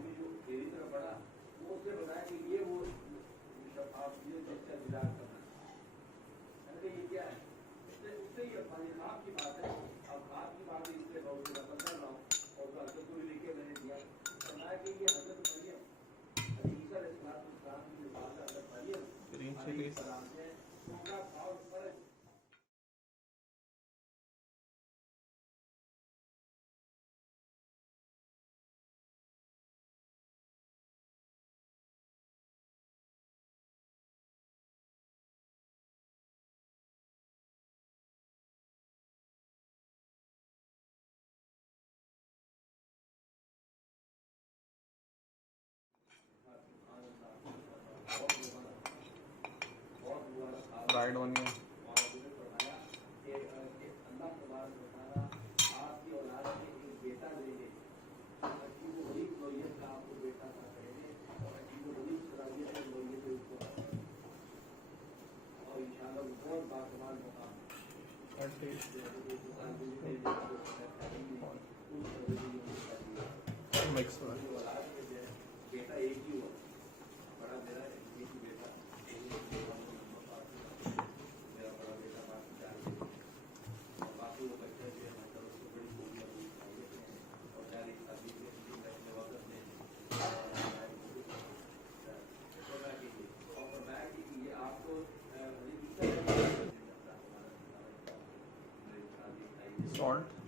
आदमी जो मेरी तरफ बढ़ा वो उसने बताया कि ये वो आप ये जिसका इंतजार करना है ये क्या है, उससे ही खाब की बात है। अब खाब की बात इसलिए बहुत ज्यादा कर रहा हूँ और तो पूरी लिखे मैंने दिया बताया कि ये हजरत मरियम हदीसा इस्लाम की बात है, हजरत मरियम अलैहिस्सलाम से उनका भाव पर राइड ऑन है। मिक्स बेटा एक ही हुआ बड़ा मेरा एक ही बेटा मेरा बड़ा बेटा बाकी चार और बाकी वो बच्चे जो है मतलब उसको बड़ी खूबियाँ और सारी शादी में वक्त में और मैं ये आपको सॉल्ट